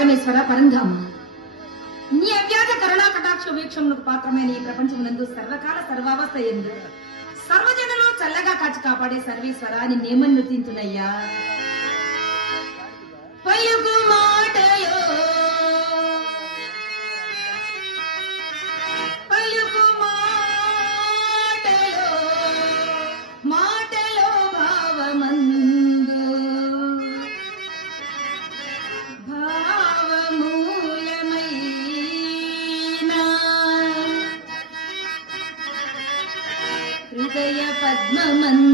పరమేశ్వర పరంధామ. నీ అవ్యాజ కరుణా కటాక్ష వీక్షములకు పాత్రమైన ఈ ప్రపంచమునందు సర్వకాల సర్వావస్థ ఎందు సర్వజనులు చల్లగా కాచి కాపాడే సర్వేశ్వర నిన్నేమని हृदयपद्ममन्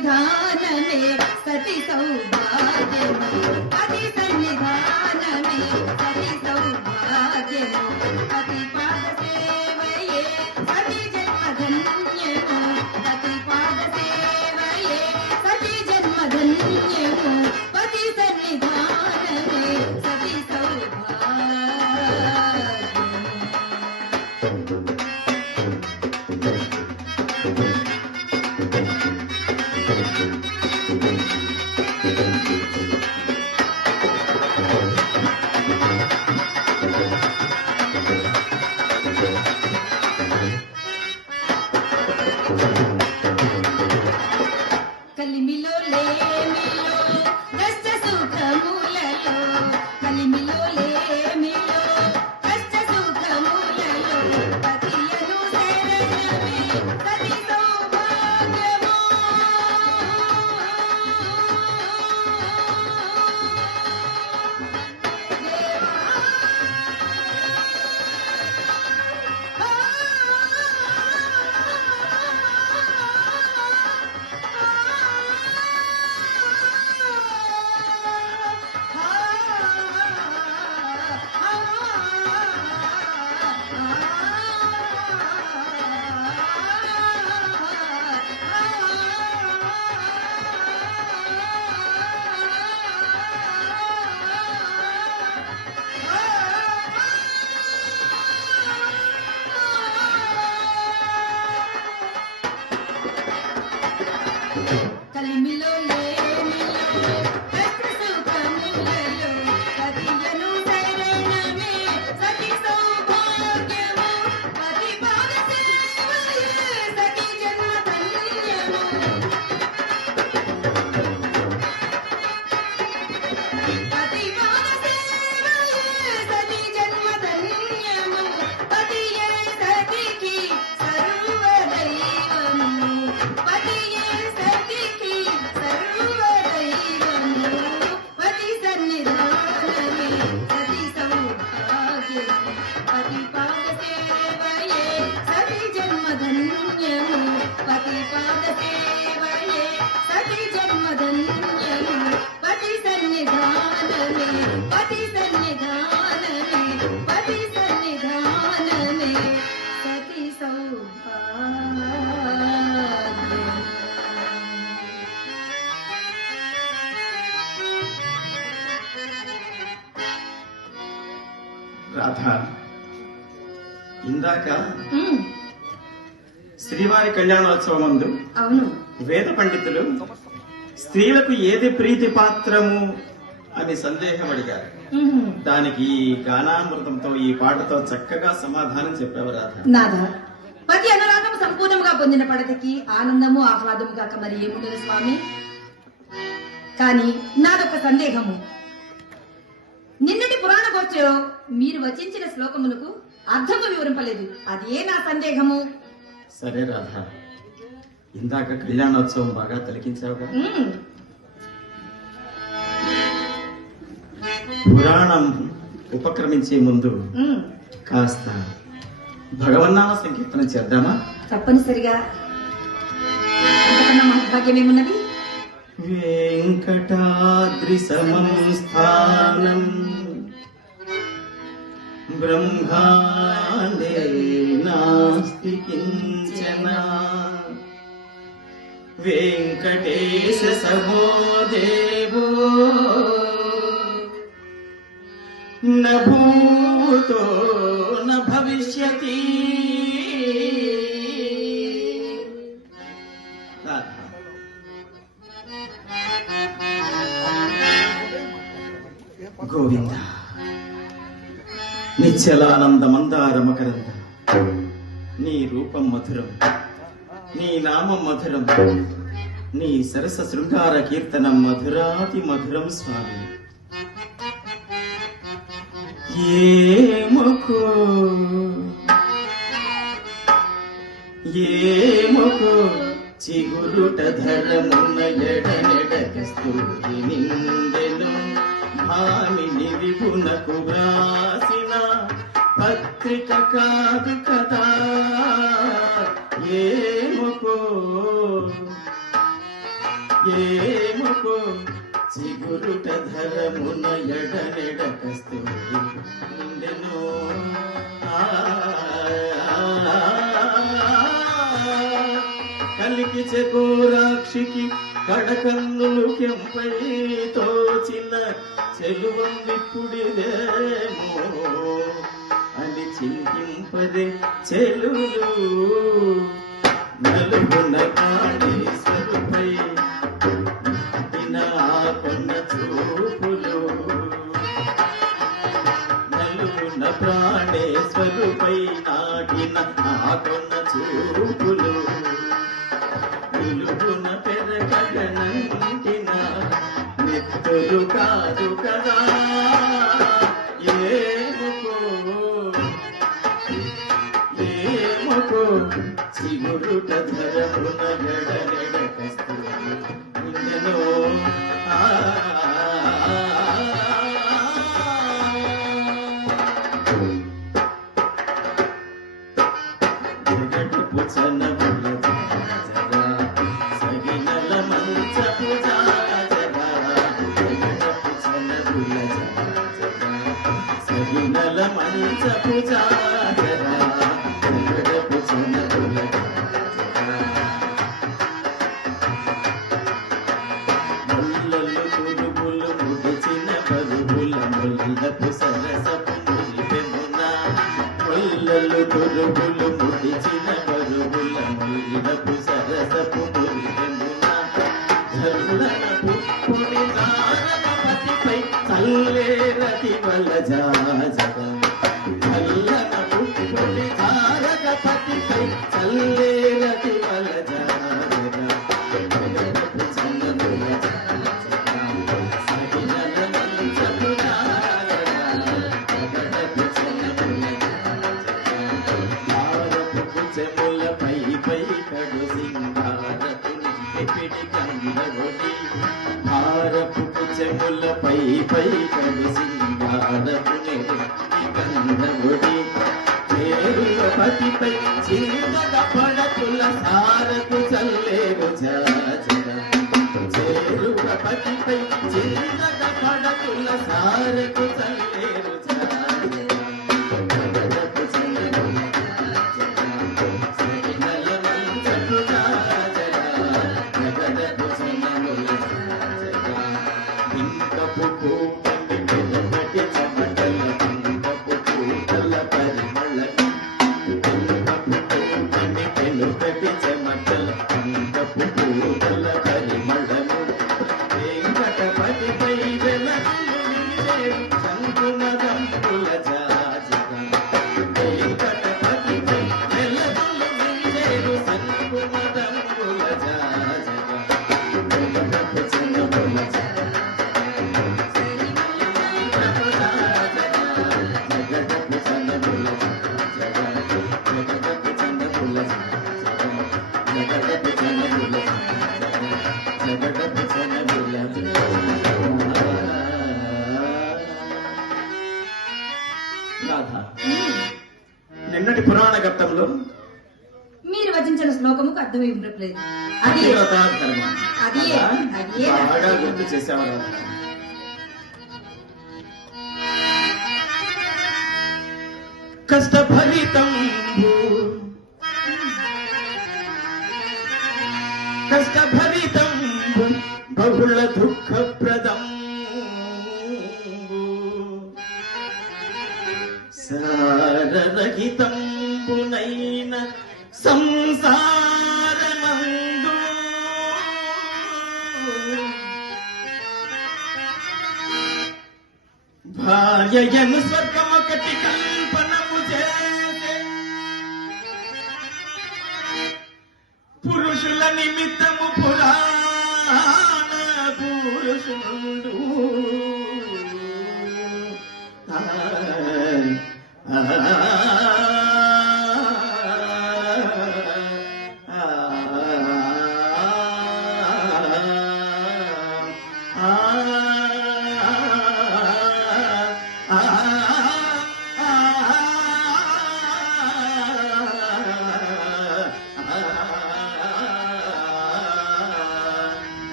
సన్నిధానమే సతి సౌభాగ్యము. పతి సన్నిధానమే సతి సౌభాగ్యము. పతి పాద సేవయే సతి జన్మధన్యము పతి కలిమిలో లేమిలో శ్రీవారి కళ్యాణోత్సవం ముందు అవును. వేద పండితులు స్త్రీలకు ఏది ప్రీతి పాత్రము అని సందేహం అడిగారు. దానికి ఈ గానామృతంతో ఈ పాటతో చక్కగా సమాధానం చెప్పావు రాధ. పతి అనురాగం సంపూర్ణంగా పొందిన పడతకి ఆనందము ఆహ్లాదము కాక మరి ఏముండదు స్వామి? కానీ నాదొక సందేహము. నిన్నటి పురాణ గోచలో మీరు వచించిన శ్లోకములకు అర్థము వివరింపలేదు. అదే నా సందేహము. సరే రాధ. ఇందాక కళ్యాణోత్సవం బాగా తలికించావుగా పురాణం ఉపక్రమించే ముందు కాస్త భగవన్నామ సంకీర్తన చేద్దామా? తప్పనిసరిగా. వెంకటాద్రి సమం స్థానం. బ్రహ్మాండే నాస్తి కించన వెంకటేశ సమో దేవో న భూతో న భవిష్యతి రాధా గోవింద నిశ్చలానంద మందార మకరంద నీ రూపం మధురం నీ నామం మధురం నీ సరస శృంగార కీర్తనం మధురాతి మధురం స్వామి. ఏమకో? ఏమకో? చిగురుట ధరమున్న ధరమున ఎడనెడకస్తూరి నిందెను భామిని విపునకు బ్రా పత్రిక కాదు కదా. ఏముకో? ఏముకో? చిగురుట ధరమున ఎడనెడకస్తూరి నిందెను ఆ కలికి చెకోరాక్షికి కడకన్నులు కెంపై తోచిన చెలువం విప్పుడిదేమో అని చింతింపదే చెలులు. నలుగున కాళేశ్వరుపై వినాకున్న చూపులు. నలుగున ప్రాణేశ్వరుపై నాటిన ఆ చూపులు. నిలుగున పెరగనంటిన నెత్తులు ధరమున పై కలిసి కడు సింగారపు కందఒడి పతిపై చిన్నద పడతుల సారకు చల్లేవు చేరుల పతిపై చిన్నద పడతుల సారకు చల్లేవు ఇవ్వట్లేదు అది. అది అది బాగా గుర్తు చేసావు రాధ. కష్టభరితంబు కష్టభరితంబు బహుళ దుఃఖప్రదం భార్యయను స్వర్గమొకటి కల్పనము చేసే. పురుషుల నిమిత్తము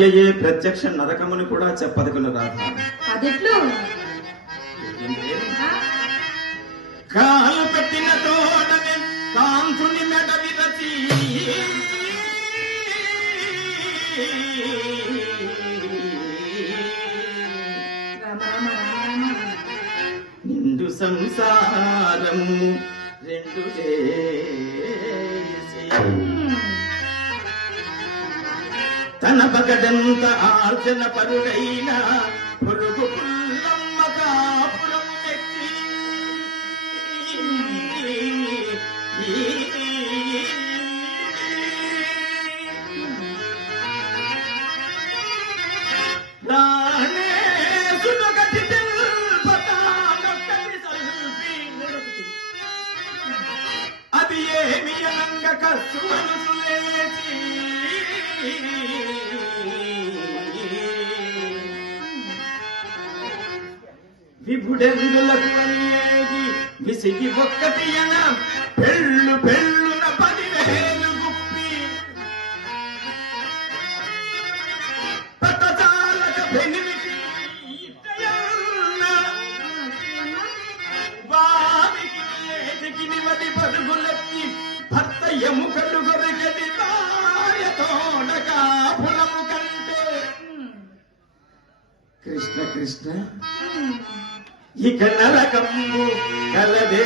భార్యయే ప్రత్యక్ష నరకముని కూడా ఆ, కాలు పెట్టిన తోడనే కాంతుని మెడ విరచి. నిండు సంసారము రెండు చేసి. తన పగదంత ఆర్జన పరుడైన పొరుగు పుల్లమ్మ కాపురం ఎక్కి అది ఏమి అనంగ కసు విభుడెందులకు విసిగి ఒక్కటి పెళ్ళు పెళ్ళున పదివేలు గుప్పి. పట్టచాలక పెనిమిటి వారికి ఏటికి నివది పరుగులెత్తి భర్త ఎముకలు గొరిగది తోడగా పులము కంటే. కృష్ణ కృష్ణ. ఇక నరకము కలదే.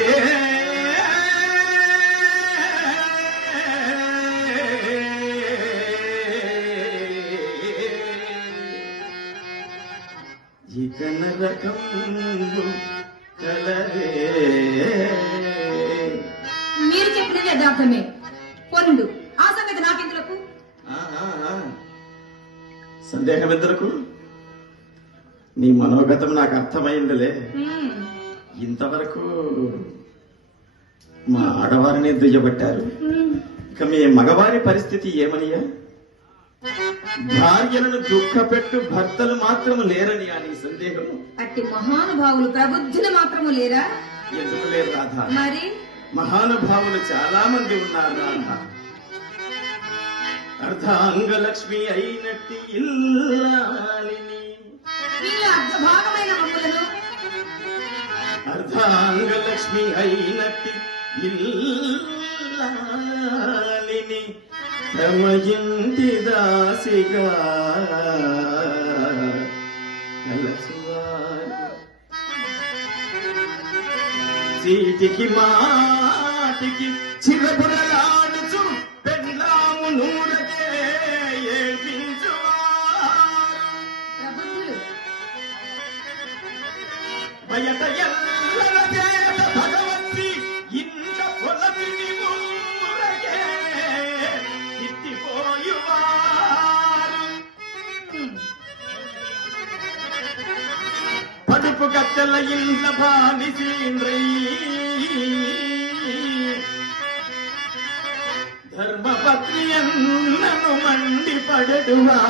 ఇక నరకము కలదే. మీరు చెప్పినది యథార్థమే పొండు ఆ సంగతి నాకెందులకు. సందేహం ఎందుకు నీ మనోగతం నాకు అర్థమైందిలే. ఇంతవరకు మా ఆడవారిని దుయ్యబట్టారు. ఇక మీ మగవారి పరిస్థితి ఏమనియా? భార్యలను దుఃఖపెట్టు భర్తలు మాత్రం లేరని అని సందేహము. అట్టి మహానుభావులు ప్రబుద్ధులు మాత్రము లేరా? ఎందుకు లేరు రాధ? మరి? మహానుభావులు చాలా మంది ఉన్నారు రాధ. అర్ధాంగలక్ష్మి అయినట్టి ఇల్లాలిని ఈ అర్ధభాగమైన మమ్మలను అర్ధాంగలక్ష్మి అయినట్టి ఇల్లాలిని తమ దాసిగా సీటికి మాటికి చిరపురలా ಬಯಸ ಎಲ್ಲರ ದೇಶ ಭಗವಂತಿ ಇಂದ ಕೊಲತಿ ನಿಮ್ಮೂರಗೆ ಇತ್ತಿ పోయువారు పడుపు కట్టెల ఇంద బానిసీంద్రై ధర్మపత్ని ఎన్నను మండి పడడువా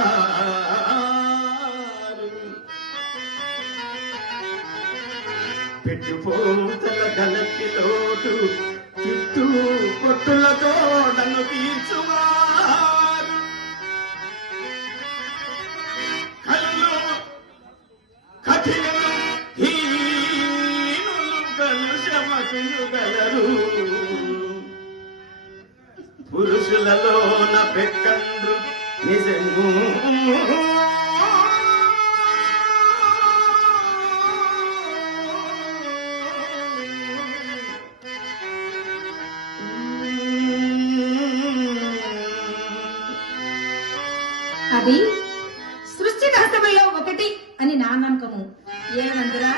మండిపడెడువారు పెట్టుపోతల గలకిలోటు తిట్టు కొట్టులతో నన్ను తీర్చువారు. కళ్ళు కఠినలు హీనులు కలుషమతులుగలరు పురుషులలోన పెక్కండ్రు నిజము. అది సృష్టి రహస్యముల్లో ఒకటి అని నా నమ్మకము. ఏమనందురా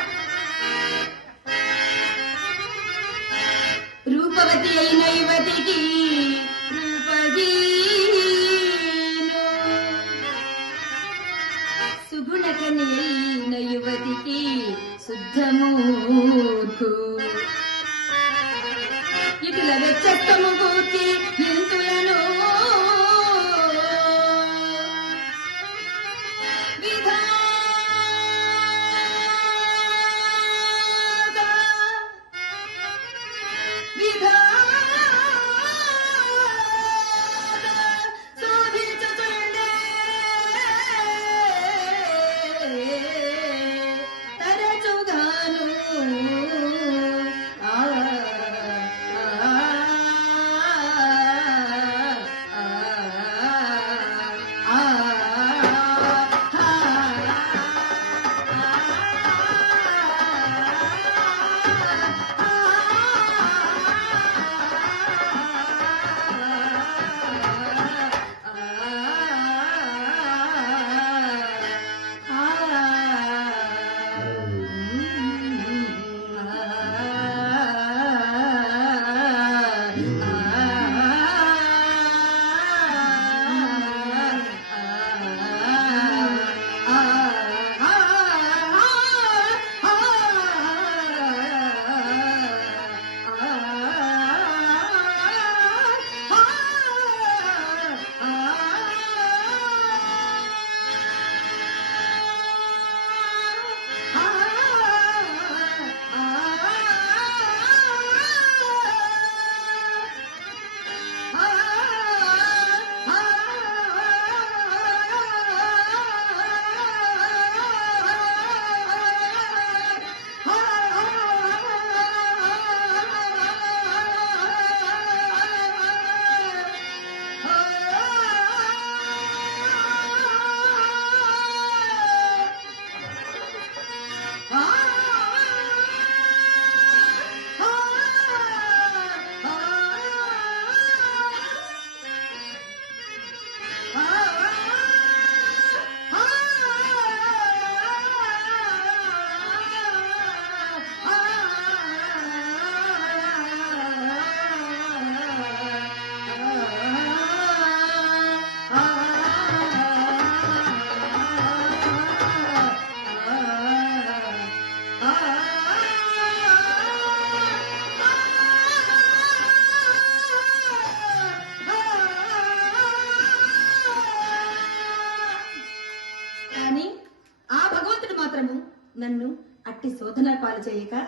నన్ను అట్టి శోధన పాలు చేయక.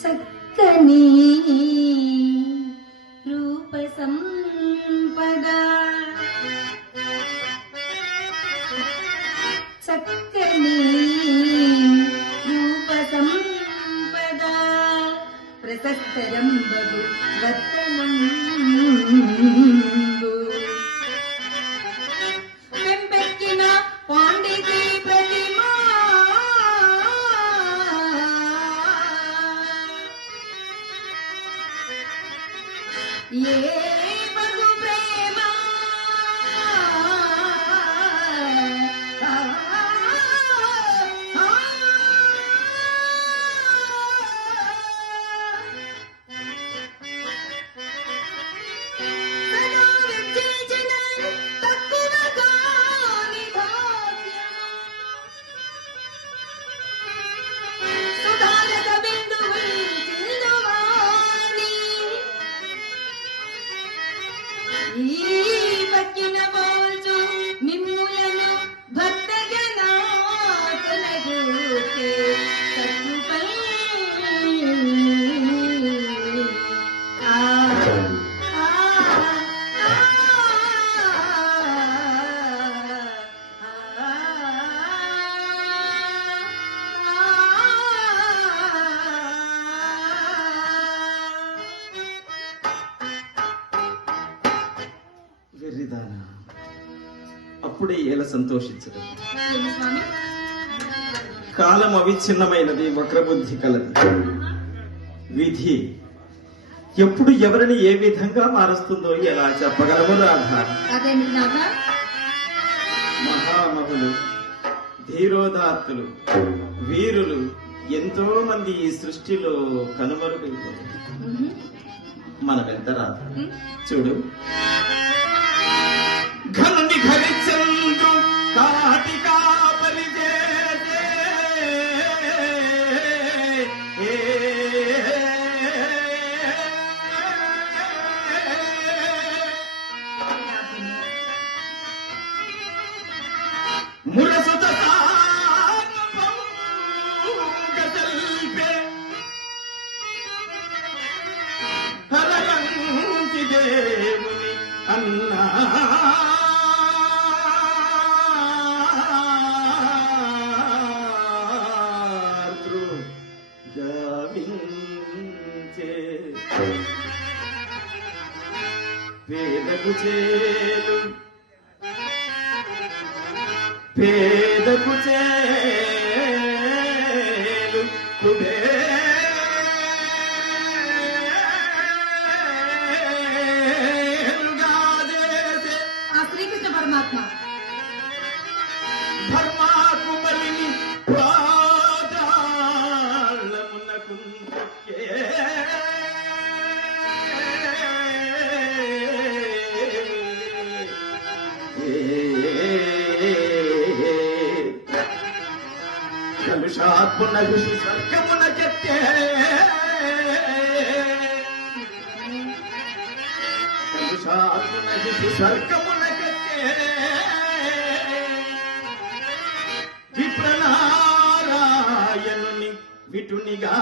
చక్కని రూప సంపద. చక్కని రూప సంపద. ప్రసక్తరం ప్రశస్తరంబగు వర్తనం అప్పుడే ఎలా సంతోషించదు కాలం అవిచ్ఛిన్నమైనది వక్రబుద్ధి కలది. విధి. ఎప్పుడు ఎవరిని ఏ విధంగా మారుస్తుందో ఎలా చెప్పగలము రాధా. మహామహులు ధీరోదాత్తులు వీరులు ఎంతో మంది ఈ సృష్టిలో కనుమరుగైపోయారు. మ్మ్. మనమెంత రాధ. చూడు. ఘనుని दुजे విటునిగా.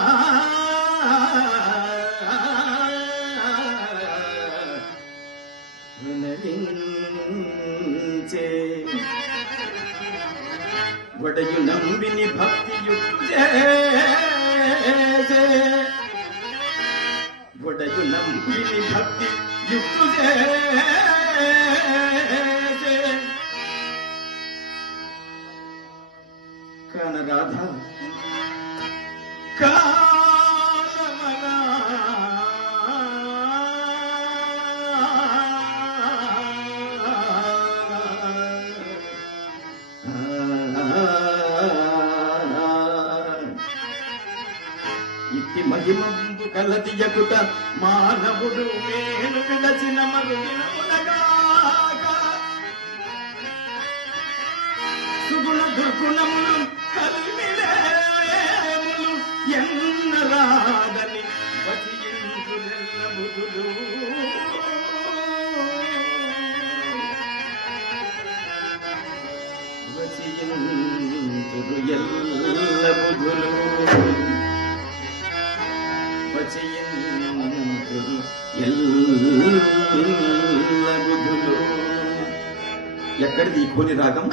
వినరించే వడయు నంబిని భక్తియుక్తు వడయు నంబిని భక్తి యుక్తు కాన రాధ ఇట్టి మహిమంబు కలదియకుట మానవుడు మేలు విడచిన మరుగినమునగాక సుగుణ దుర్గుణములు ఎల్ల బుధులు ఎల్ల బుధులు ఎక్కడిది ఈ కోని రాగం?